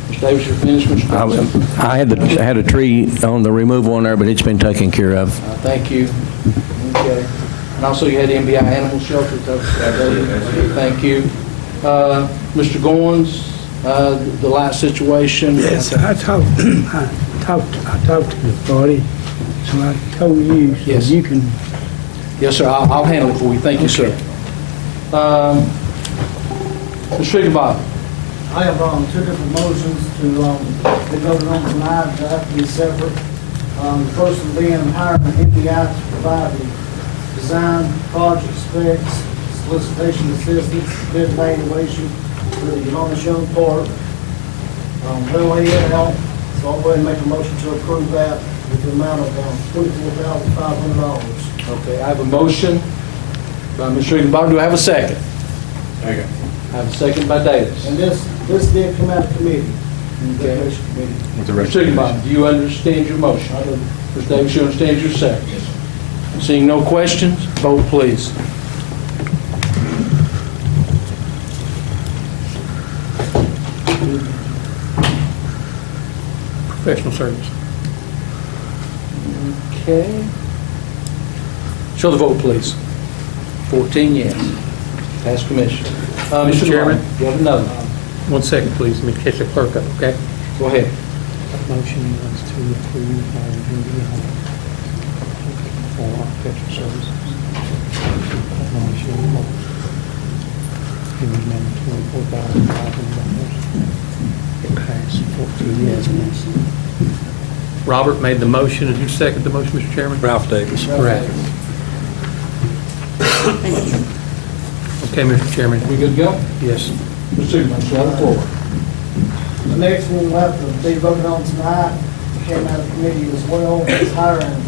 Mr. Davis, you're finished, Mr. Davis? I had a tree on the removal on there, but it's been taken care of. Thank you. Okay. And also you had the MBI Animal Shelter. Thank you. Mr. Goins, the light situation. Yes, I talked to the party, so I told you, so Yes. you can. Yes, sir, I'll handle it for you. Thank you, sir. Mr. Higginbotham. I have two different motions to be voted on tonight, that have to be separate. The first one being hiring an MPI to provide the design, project specs, solicitation assistance, bid evaluation for the Yolanda Show Park. They'll lay it out, so I'll go ahead and make a motion to approve that with the amount of $24,500. Okay, I have a motion by Mr. Higginbotham. Do I have a second? Second. I have a second by Davis. And this did come out of committee, Okay. Declaration Committee. Mr. Higginbotham, do you understand your motion? Mr. Davis, you understand your second? Seeing no questions, vote please. Professional service. Okay. Show the vote, please. 14 yes. Pass commission. Mr. Chairman? You have another. 1 second, please. Let me catch the clerk up, okay? Go ahead. Motion was to approve for architectural services. It was number $24,500. It passed 14 yes. Robert made the motion, and who seconded the motion, Mr. Chairman? Ralph Davis. Correct. Okay, Mr. Chairman. We good to go? Yes. Mr. Higginbotham, you have the floor. The next one we'll have to be voted on tonight came out of committee as well, is hiring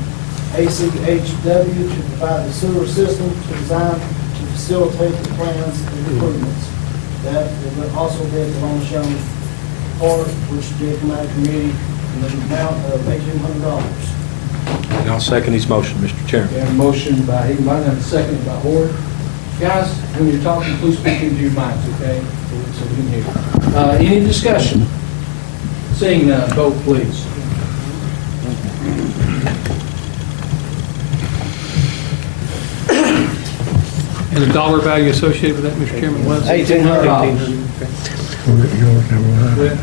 ACHW to provide the sewer system to design to facilitate the plans and improvements. That will also be at the Longshore Park, which did come out of committee in the amount of $1,800. And I'll second his motion, Mr. Chairman. We have a motion by Higginbotham and a second by Horde. Guys, when you're talking, please speak into your mics, okay? So we can hear. Any discussion? Seeing none, vote please. And the dollar value associated with that, Mr. Chairman, was? $1,800. Yours never mind.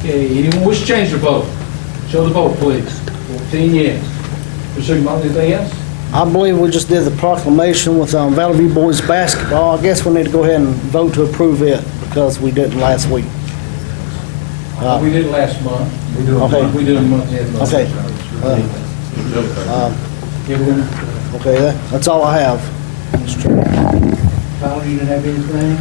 Okay, anyone wish to change their vote? Show the vote, please. 14 yes. Mr. Higginbotham, anything else? I believe we just did the proclamation with Valley View Boys Basketball. I guess we need to go ahead and vote to approve it because we didn't last week. We did it last month. Okay. We did it a month ahead. Okay. Okay, that's all I have, Mr. Chairman. Tyler, you didn't have anything?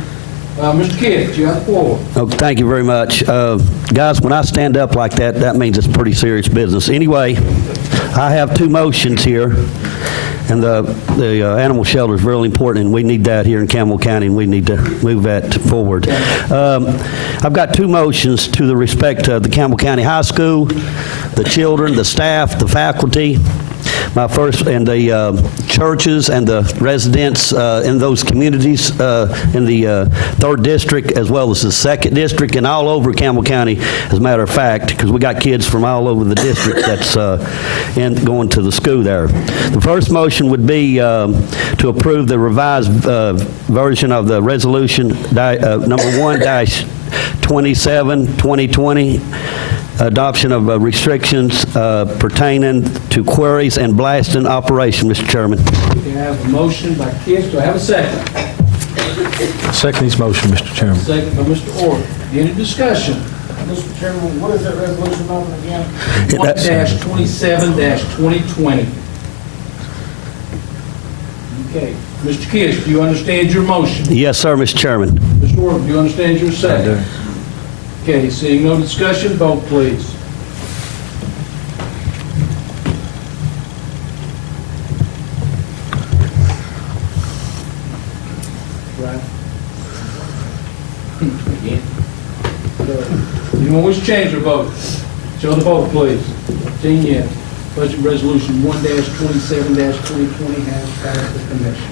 Mr. Kidd, you have the floor. Oh, thank you very much. Guys, when I stand up like that, that means it's pretty serious business. Anyway, I have two motions here, and the animal shelter is really important, and we need that here in Campbell County, and we need to move that forward. I've got two motions to the respect of the Campbell County High School, the children, the staff, the faculty, my first, and the churches and the residents in those communities in the 3rd District as well as the 2nd District and all over Campbell County, as a matter of fact, because we got kids from all over the district that's going to the school there. The first motion would be to approve the revised version of the resolution number 1-27, 2020, adoption of restrictions pertaining to quarries and blasting operation, Mr. Chairman. We have a motion by Kidd. Do I have a second? Second his motion, Mr. Chairman. Second by Mr. Orr. Any discussion? Mr. Chairman, what is that resolution number again? 1-27-2020. Okay. Mr. Kidd, do you understand your motion? Yes, sir, Mr. Chairman. Mr. Orr, do you understand your second? I do. Okay, seeing no discussion, vote please. Right. Again. Anyone wish to change their vote? Show the vote, please. 15 yes. Budget Resolution 1-27-2020 has passed the commission.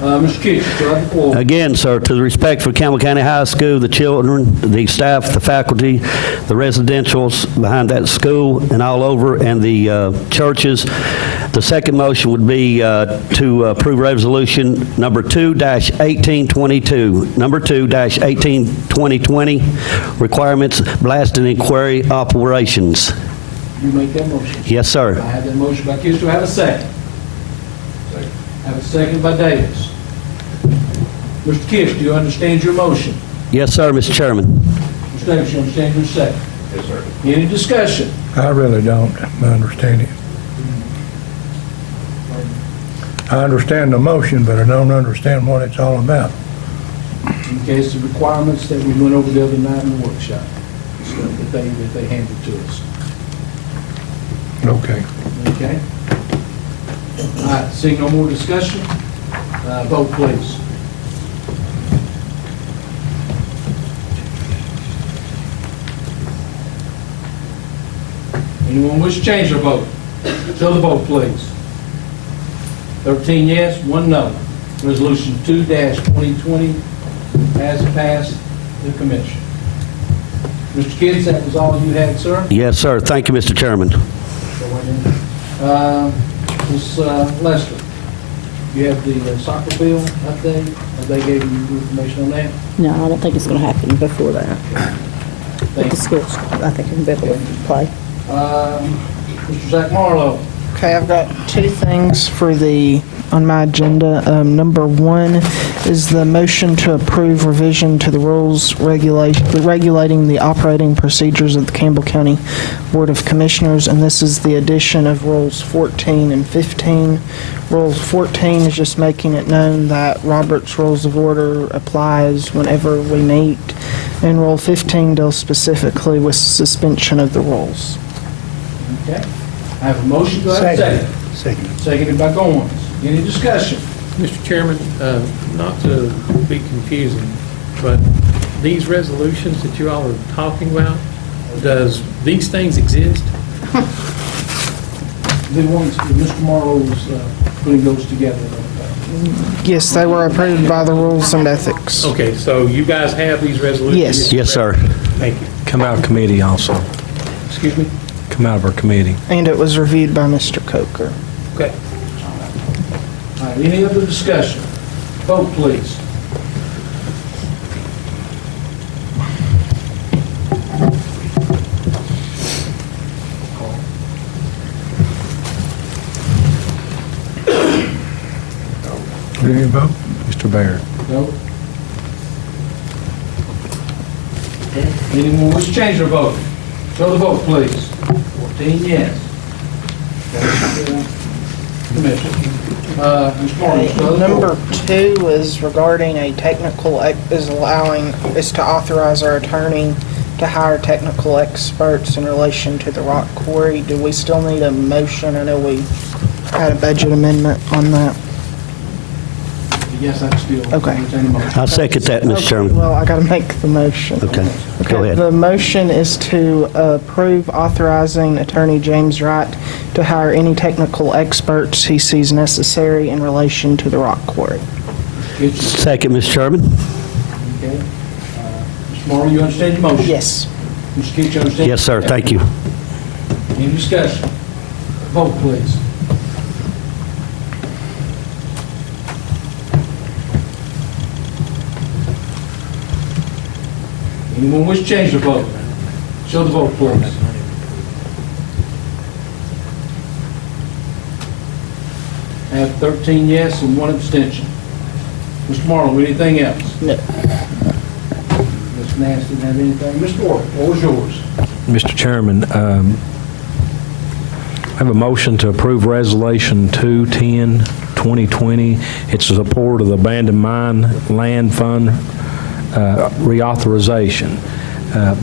Mr. Kidd, you have the floor. Again, sir, to the respect for Campbell County High School, the children, the staff, the faculty, the residentials behind that school and all over, and the churches, the second motion would be to approve resolution number 2-1822, number 2-18-2020, requirements, blasting and quarry operations. You make that motion. Yes, I sir. have that motion by Kidd. Do I have a second? I have a second by Davis. Mr. Kidd, do you understand your motion? Yes, sir, Mr. Chairman. Mr. Davis, you understand your second? Yes, sir. Any discussion? I really don't understand it. I understand the motion, but I don't understand what it's all about. Okay, it's the requirements that we went over the other night in the workshop, the stuff that they handed to us. Okay. Okay? All right, seeing no more discussion, vote please. Anyone wish to change their vote? Show the vote, please. 13 yes, 1 no. Resolution 2-2020 has passed the commission. Mr. Kidd, that was all you had, sir? Yes, sir. Thank you, Mr. Chairman. Ms. Lester, you have the soccer field update? Have they gave you information on that? No, I don't think it's going to happen before that. But the schools, I think, will be able to play. Mr. Zach Marlowe. Okay, I've got two things on my agenda. Number one is the motion to approve revision to the rules regulating the operating procedures of the Campbell County Board of Commissioners, and this is the addition of Rules 14 and 15. Rule 14 is just making it known that Robert's Rules of Order applies whenever we meet. And Rule 15 deals specifically with suspension of the rules. Okay. I have a motion, do I have a second? Second. Seconded by Goins. Any discussion? Mr. Chairman, not to be confusing, but these resolutions that you all are talking about, does these things exist? The ones that Mr. Morrow was putting those together. Yes, they were approved by the Rules and Ethics. Okay, so you guys have these resolutions? Yes. Yes, sir. Thank you. Come out of committee also. Excuse me? Come out of our committee. And it was reviewed by Mr. Coker. Okay. All right, any other discussion? Vote, please. Do you vote? Mr. Baird. No? Okay. Anyone wish to change their vote? Show the vote, please. 14 yes. Commission. Ms. Morgan, show the vote. Number 2 is regarding a technical, is to authorize our attorney to hire technical experts in relation to the rock quarry. Do we still need a motion? I know we had a budget amendment on that. Yes, I still. Okay. entertain a motion. I second that, Mr. Chairman. Well, I got to make the motion. Okay, go ahead. The motion is to approve authorizing Attorney James Wright to hire any technical experts he sees necessary in relation to the rock quarry. Second, Mr. Chairman. Okay. Ms. Morrow, you understand the motion? Yes. Mr. Keith, you understand? Yes, sir, thank you. Any discussion? Vote, please. Anyone wish to change their vote? Show the vote, please. I have 13 yes and 1 abstention. Mr. Marlowe, anything else? No. Ms. Nance didn't have anything. Mr. Ward, what was yours? Mr. Chairman, I have a motion to approve Resolution 210, 2020. It's in support of the Abandoned Mine Land Fund reauthorization.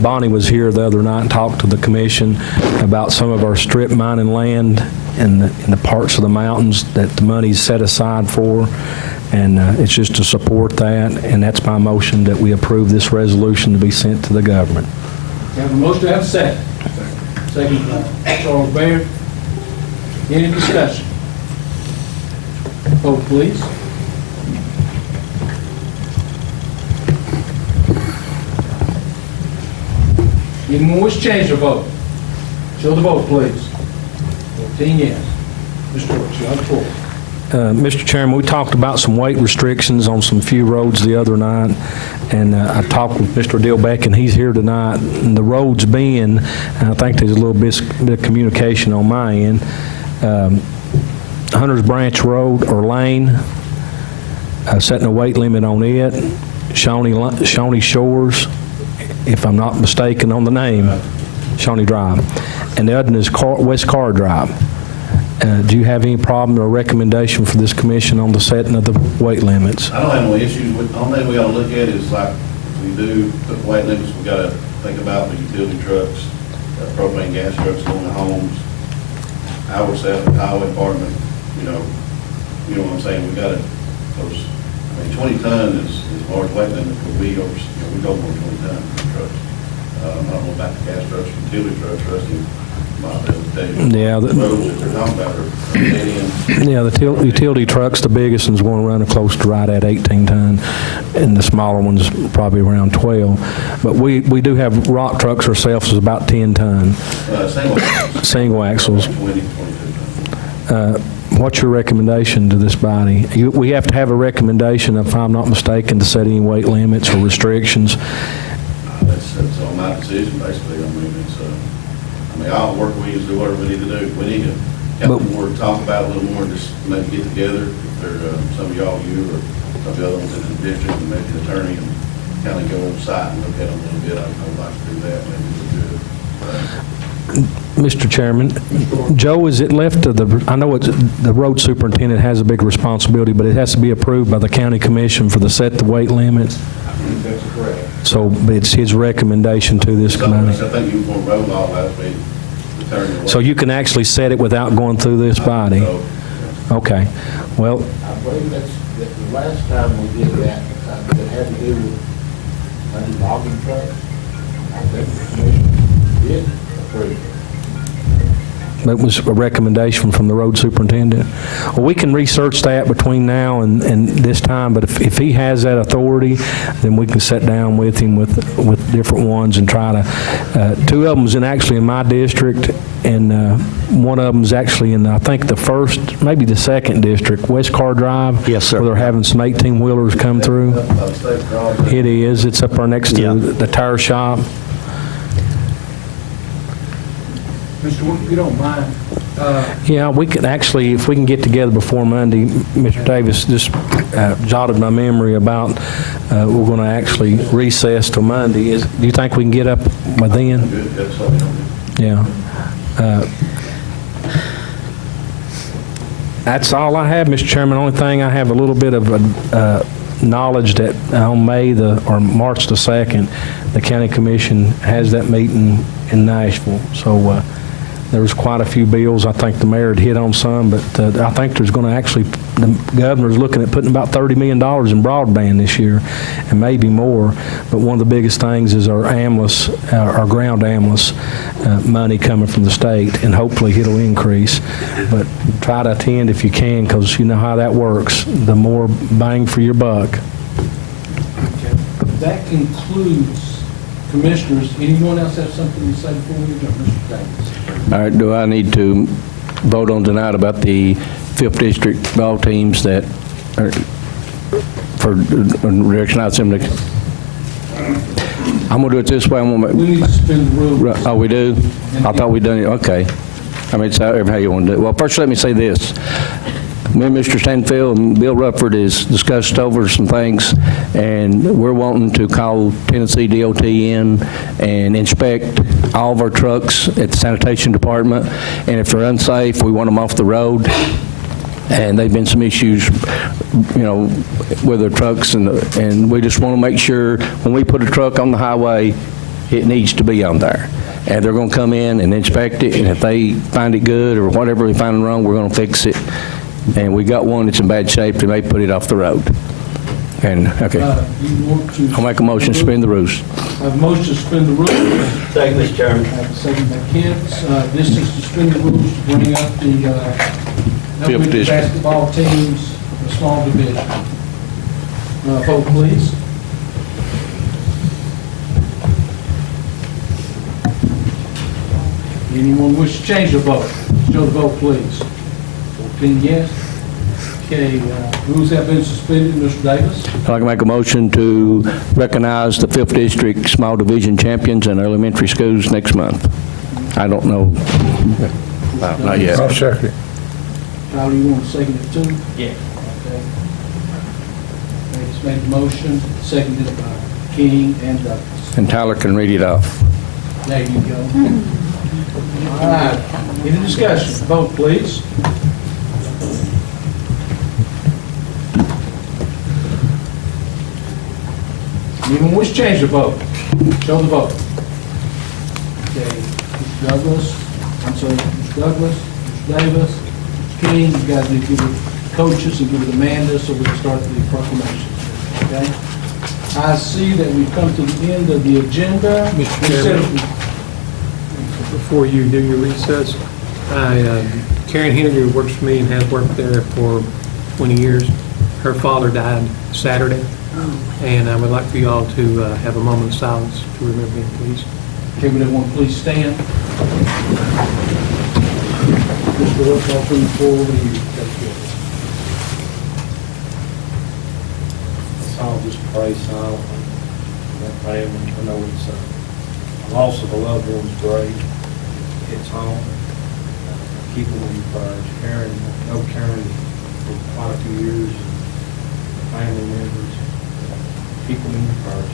Bonnie was here the other night and talked to the commission about some of our strip mining land in the parts of the mountains that the money's set aside for, and it's just to support that, and that's my motion that we approve this resolution to be sent to the government. We have a motion to have a second. Second by Charles Baird. Any discussion? Vote, please. Anyone wish to change their vote? Show the vote, please. 14 yes. Mr. Torch, you have the floor. Mr. Chairman, we talked about some weight restrictions on some few roads the other night, and I talked with Mr. Dillbeck, and he's here tonight. And the roads being, I think there's a little bit of communication on my end, Hunters Branch Road or Lane, setting a weight limit on it, Shawnee Shores, if I'm not mistaken on the name, Shawnee Drive, and the other one is West Carr Drive. Do you have any problem or recommendation for this commission on the setting of the weight limits? I don't have no issues with, the only thing we gotta look at is like, if we do put weight limits, we gotta think about the utility trucks, propane gas trucks going to homes, ourselves, the highway department, you know what I'm saying, we gotta, those, 20 ton is a large weight limit, but we go more than 20 ton trucks. I don't know about the gas trucks, utility trucks, Rusty might be able to tell you. Yeah, The roads that they're talking about are dead end. Yeah, the utility trucks, the biggest one's going to run close to right at 18 ton, and the smaller one's probably around 12. But we do have rock trucks ourselves, is about 10 ton. Single axles. 20, 22 ton. What's your recommendation to this body? We have to have a recommendation, if I'm not mistaken, to set any weight limits or restrictions. That's on my decision, basically. I'll work with you to do whatever we need to do. We need to have more, talk about it a little more, just maybe get together, if there's some of y'all, you or some of the other ones in the district, and maybe the attorney, and kind of go on site and look at them a little bit. I'd like to do that, maybe we could. Mr. Chairman, Joe, is it left to I know the road superintendent has a big responsibility, but it has to be approved by the county commission for the set the weight limit? I think that's correct. So it's his recommendation to this I committee. think you were roll law last week, returning the. So you can actually set it without going through this body? Okay. Well, I believe the last time we did that, it had to do with maybe logging trucks. I think the commission did approve. that was a recommendation from the road superintendent. Well, we can research that between now and this time, but if he has that authority, then we can sit down with him with different ones and try to, two of them's actually in my district, and one of them's actually in, I think, the first, maybe the second district, West Car Drive. Yes, sir. Where they're having some 18-wheelers come through. It is. It's up there next to the tire shop. Mr. Wood, if you don't mind, Yeah, we could actually, if we can get together before Monday, Mr. Davis just jotted my memory about, we're going to actually recess till Monday. Do you think we can get up by then? Yeah. That's all I have, Mr. Chairman. Only thing, I have a little bit of knowledge that on March the 2nd, the county commission has that meeting in Nashville. So there was quite a few bills. I think the mayor had hit on some, but I think there's going to actually, the governor's looking at putting about $30 million in broadband this year, and maybe more. But one of the biggest things is our AMLS, our ground AMLS money coming from the state, and hopefully it'll increase. But try to attend if you can, because you know how that works. The more bang for your buck. that concludes commissioners. Anyone else have something to say before we adjourn? Mr. Davis. All right, do I need to vote on tonight about the 5th District ball teams that are for recognize them? I'm going to do it this way. We need to suspend the rules. Oh, we do? I thought we'd done it. Okay. I mean, it's however you want to do it. Well, first let me say this. Me and Mr. Stanfield and Bill Rufford has discussed over some things, and we're wanting to call Tennessee DOT in and inspect all of our trucks at the sanitation department, and if they're unsafe, we want them off the road. And there've been some issues, you know, with the trucks, and we just want to make sure when we put a truck on the highway, it needs to be on there. And they're going to come in and inspect it, and if they find it good or whatever they find wrong, we're going to fix it. And we got one that's in bad shape, they may put it off the road. And, okay. You want to I'll make a motion to suspend the rules. I have a motion to suspend the rules. Second, Mr. Chairman. I have a second by Kent. This is to suspend the rules to bring up the elementary district. basketball teams, the small division. Vote, please. Anyone wish to change their vote? Show the vote, please. 14 yes. Okay, rules have been suspended. Mr. Davis? I'd like to make a motion to recognize the 5th District Small Division champions in elementary schools next month. I don't know. Not yet. I'll second it. Tyler, you want to second it too? Yeah. Okay. Davis made the motion, seconded by King and Douglas. And Tyler can read it off. There you go. All right, any discussion? Vote, please. Anyone wish to change their vote? Show the vote. Okay, Mr. Douglas, I'm sorry, Mr. Douglas, Mr. Davis, Mr. King, you guys need to give it coaches and give it Amanda so we can start the proclamations. Okay? I see that we've come to the end of the agenda. Mr. Chairman. Before you do your recess, Karen Henry works for me and has worked there for 20 years. Her father died Saturday, and I would like for you all to have a moment of silence to remember him, please. Okay, would everyone please stand? Mr. Wilson, I'll turn the floor over to you. Take care. I'll just pray silently for that family. I know it's a loss of a loved one's great. It's home. Keep them in your prayers. Karen, I know Karen for quite a few years. Family members, keep them in your prayers.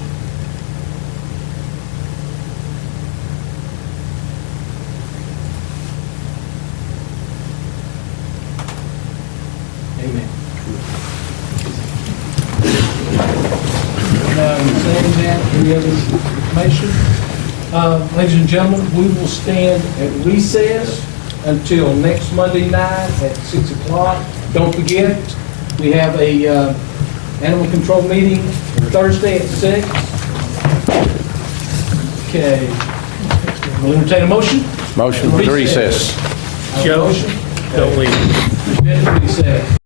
Amen. Now, in saying that, Any other information? Ladies and gentlemen, we will stand at recess until next Monday night at 6 o'clock. Don't forget, we have a animal control meeting Thursday at 6. Okay. We'll entertain a motion. Motion to recess. Joe, don't leave. Recess.